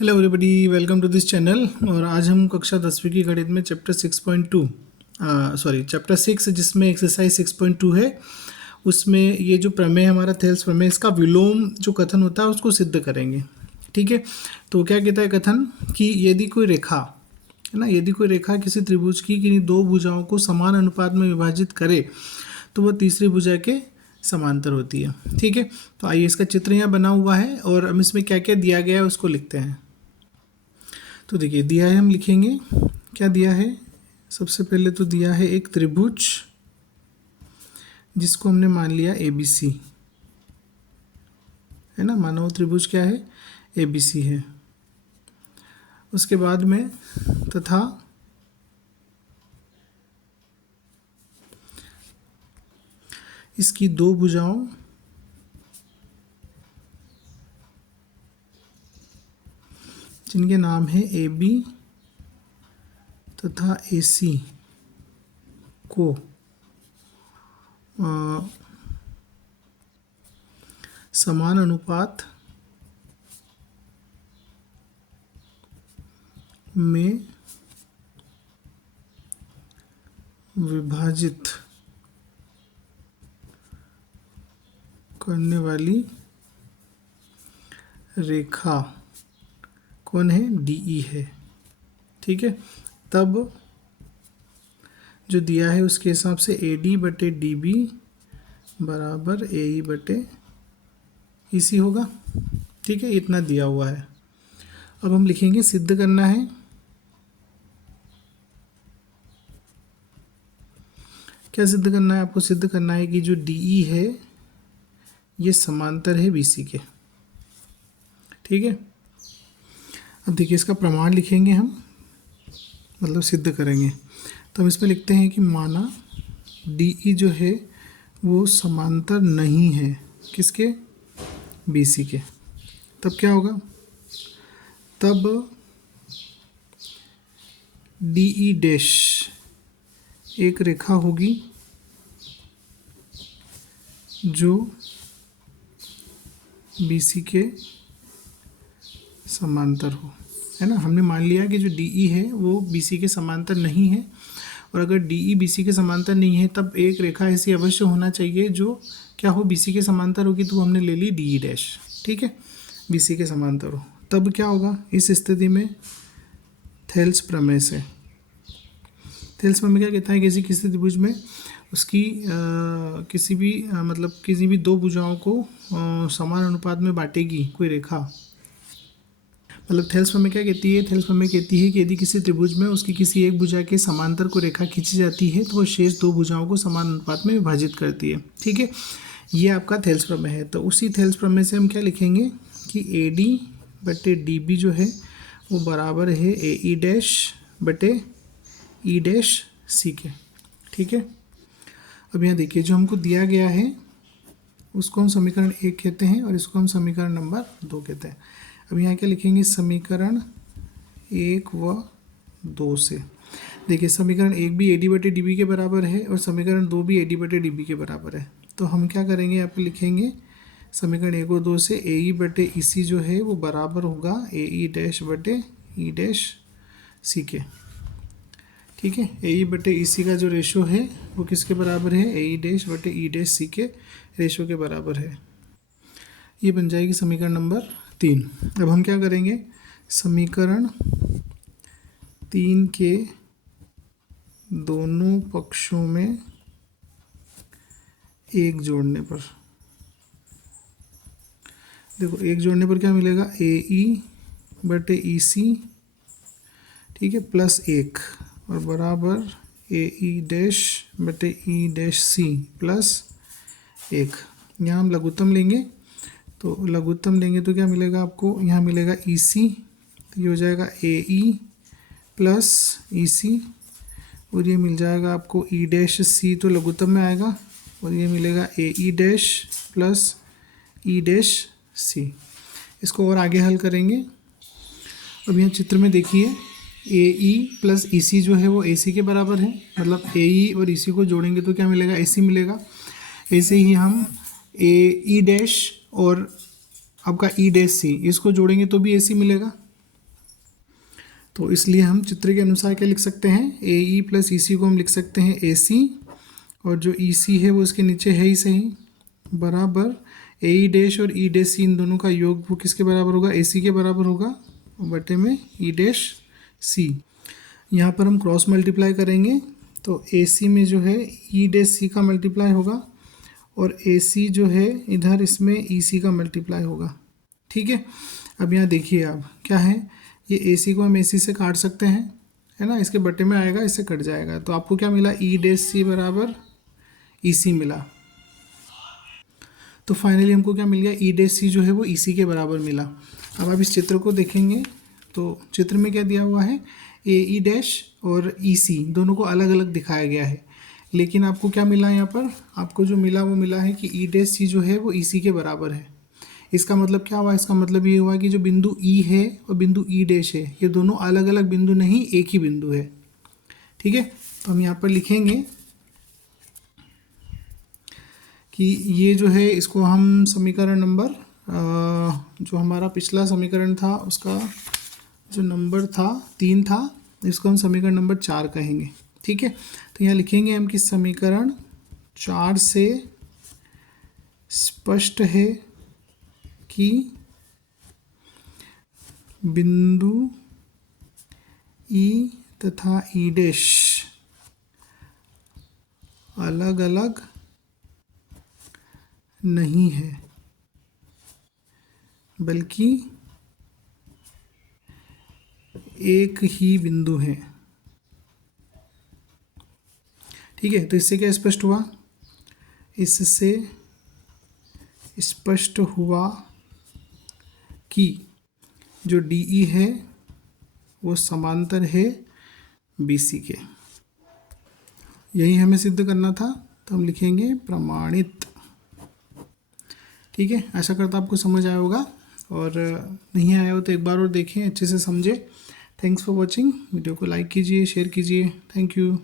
Hello everybody, welcome to this channel. और आज हम कक्षा 10वीं की गणित में चैप्टर 6.2 चैप्टर 6 जिसमें एक्सरसाइज 6.2 है, उसमें ये जो प्रमेय हमारा थेल्स प्रमेय, इसका विलोम जो कथन होता है उसको सिद्ध करेंगे। ठीक है, तो क्या कहता है कथन कि यदि कोई रेखा है ना, यदि कोई रेखा किसी त्रिभुज की किन्हीं दो भुजाओं को समान अनुपात में विभाजित करे तो वह तीसरी भुजा के समांतर होती है। ठीक है, तो आइए इसका चित्र यहाँ बना हुआ है और हम इसमें क्या क्या दिया गया है उसको लिखते हैं। तो देखिए दिया है, हम लिखेंगे क्या दिया है। सबसे पहले तो दिया है एक त्रिभुज जिसको हमने मान लिया ABC है ना, माना वो त्रिभुज क्या है, ABC है। उसके बाद में तथा इसकी दो भुजाओं जिनके नाम है AB तथा AC को समान अनुपात में विभाजित करने वाली रेखा कौन है, DE है। ठीक है, तब जो दिया है उसके हिसाब से AD बटे DB बराबर AE बटे EC होगा। ठीक है, इतना दिया हुआ है। अब हम लिखेंगे सिद्ध करना है। क्या सिद्ध करना है आपको? सिद्ध करना है कि जो DE है ये समांतर है BC के। ठीक है, अब देखिए इसका प्रमाण लिखेंगे हम, मतलब सिद्ध करेंगे। तो हम इसमें लिखते हैं कि माना DE जो है वो समांतर नहीं है किसके, BC के। तब क्या होगा, तब DE डैश एक रेखा होगी जो BC के समांतर हो, है ना। हमने मान लिया कि जो DE है वो BC के समांतर नहीं है, और अगर DE BC के समांतर नहीं है तब एक रेखा ऐसी अवश्य होना चाहिए जो क्या हो, BC के समांतर होगी। तो हमने ले ली DE डैश। ठीक है, BC के समांतर हो, तब क्या होगा इस स्थिति में, थेल्स प्रमेय से। थेल्स प्रमेय क्या कहता है कि किसी त्रिभुज में उसकी किसी भी मतलब किसी भी दो भुजाओं को समान अनुपात में बांटेगी कोई रेखा। मतलब थेल्स प्रमेय क्या कहती है, थेल्स प्रमेय कहती है कि यदि किसी त्रिभुज में उसकी किसी एक भुजा के समांतर को रेखा खींची जाती है तो वह शेष दो भुजाओं को समान अनुपात में विभाजित करती है। ठीक है, ये आपका थेल्स प्रमेय है। तो उसी थेल्स प्रमेय से हम क्या लिखेंगे कि AD बटे DB जो है वो बराबर है AE डैश बटे E डैश C के। ठीक है, अब यहाँ देखिए जो हमको दिया गया है उसको हम समीकरण 1 कहते हैं और इसको हम समीकरण नंबर 2 कहते हैं। अब यहाँ क्या लिखेंगे, समीकरण 1 व 2 से। देखिए समीकरण 1 भी AD बटे DB के बराबर है और समीकरण 2 भी AD बटे DB के बराबर है। तो हम क्या करेंगे, यहाँ पे लिखेंगे समीकरण 1 और 2 से AE बटे EC जो है वो बराबर होगा AE डैश बटे E डैश C के। ठीक है, AE बटे EC का जो रेशो है वो किसके बराबर है, AE डैश बटे E डैश C के रेशो के बराबर है। ये बन जाएगी समीकरण नंबर 3। अब हम क्या करेंगे, समीकरण 3 के दोनों पक्षों में एक जोड़ने पर, देखो एक जोड़ने पर क्या मिलेगा, AE बटे EC, ठीक है, प्लस 1 और बराबर AE डैश बटे E डैश C प्लस 1। यहाँ हम लघुत्तम लेंगे, तो लघुत्तम लेंगे तो क्या मिलेगा आपको, यहाँ मिलेगा EC, तो ये हो जाएगा AE प्लस EC, और ये मिल जाएगा आपको E डैश C, तो लघुत्तम में आएगा, और ये मिलेगा AE dash plus E dash C। इसको और आगे हल करेंगे। अब यहाँ चित्र में देखिए AE प्लस EC जो है वो AC के बराबर है, मतलब AE और EC को जोड़ेंगे तो क्या मिलेगा, AC मिलेगा। ऐसे ही हम AE डैश और आपका E डैश C इसको जोड़ेंगे तो भी AC मिलेगा। तो इसलिए हम चित्र के अनुसार क्या लिख सकते हैं, ए ई प्लस ई सी को हम लिख सकते हैं ए सी, और जो ई सी है वो इसके नीचे है ही सही, बराबर ए ई डैश और ई डैश सी इन दोनों का योग वो किसके बराबर होगा, ए सी के बराबर होगा, बटे में ई डैश सी। यहाँ पर हम क्रॉस मल्टीप्लाई करेंगे तो ए सी में जो है ई डैश सी का मल्टीप्लाई होगा, और ए सी जो है इधर इसमें ई सी का मल्टीप्लाई होगा। ठीक है, अब यहाँ देखिए आप क्या है, ये ए सी को हम ए सी से काट सकते हैं, है ना, इसके बटे में आएगा, इससे कट जाएगा, तो आपको क्या मिला, ई डैश सी बराबर ई सी मिला। तो फाइनली हमको क्या मिल गया, ई डैश सी जो है वो ई सी के बराबर मिला। अब आप इस चित्र को देखेंगे तो चित्र में क्या दिया हुआ है, ए ई डैश और ई सी दोनों को अलग अलग दिखाया गया है, लेकिन आपको क्या मिला यहाँ पर, आपको जो मिला वो मिला है कि ई डैश सी जो है वो ई सी के बराबर है। इसका मतलब क्या हुआ, इसका मतलब ये हुआ कि जो बिंदु ई है और बिंदु ई डैश है ये दोनों अलग अलग बिंदु नहीं, एक ही बिंदु है। ठीक है, तो हम यहाँ पर लिखेंगे कि ये जो है इसको हम समीकरण नंबर जो हमारा पिछला समीकरण था उसका जो नंबर था 3 था, इसको हम समीकरण नंबर 4 कहेंगे। ठीक है, तो यहाँ लिखेंगे हम कि समीकरण 4 से स्पष्ट है कि बिंदु ई तथा ई डैश अलग अलग नहीं है, बल्कि एक ही बिंदु है। ठीक है, तो इससे क्या स्पष्ट हुआ, इससे स्पष्ट हुआ कि जो डी ई है वो समांतर है बी सी के। यही हमें सिद्ध करना था, तो हम लिखेंगे प्रमाणित। ठीक है, आशा करता आपको समझ आया होगा, और नहीं आया हो तो एक बार और देखें, अच्छे से समझें। थैंक्स फॉर वॉचिंग, वीडियो को लाइक कीजिए, शेयर कीजिए। Thank you.